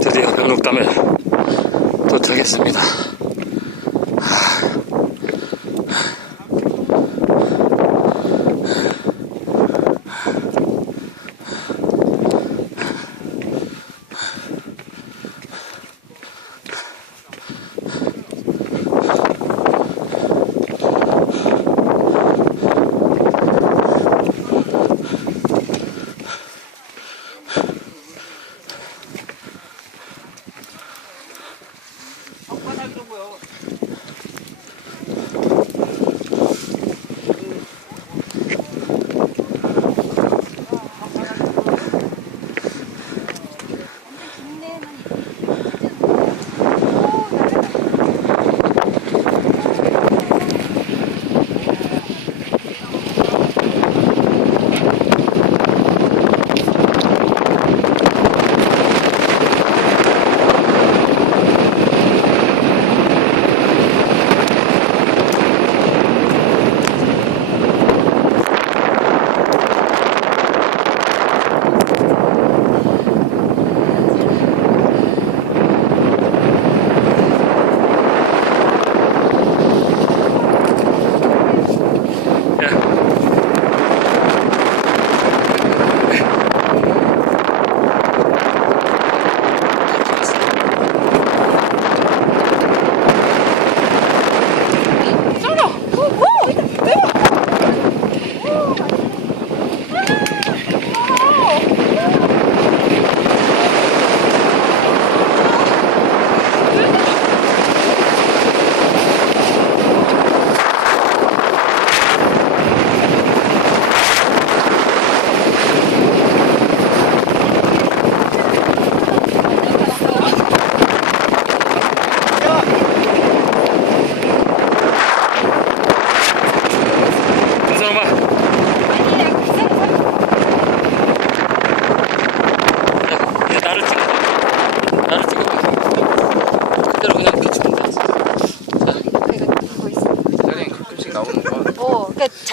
드디어 병록담에 도착했습니다.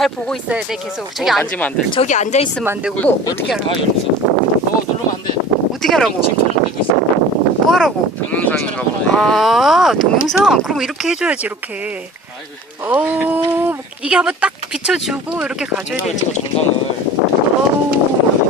잘 보고 있어야 돼 계속. 저기 만지면 안 돼. 저기 앉아 있으면 안 되고. 뭐 어떻게 하라고? 누르면 안 돼. 어떻게 하라고? 지금 촬영되고 있어. 뭐 하라고? 동영상인가 보네. 아 동영상? 그럼 이렇게 해줘야지 이렇게. 아이고. 어우 이게 한번 딱 비춰주고 이렇게 가줘야 되는. 정상을. 어우.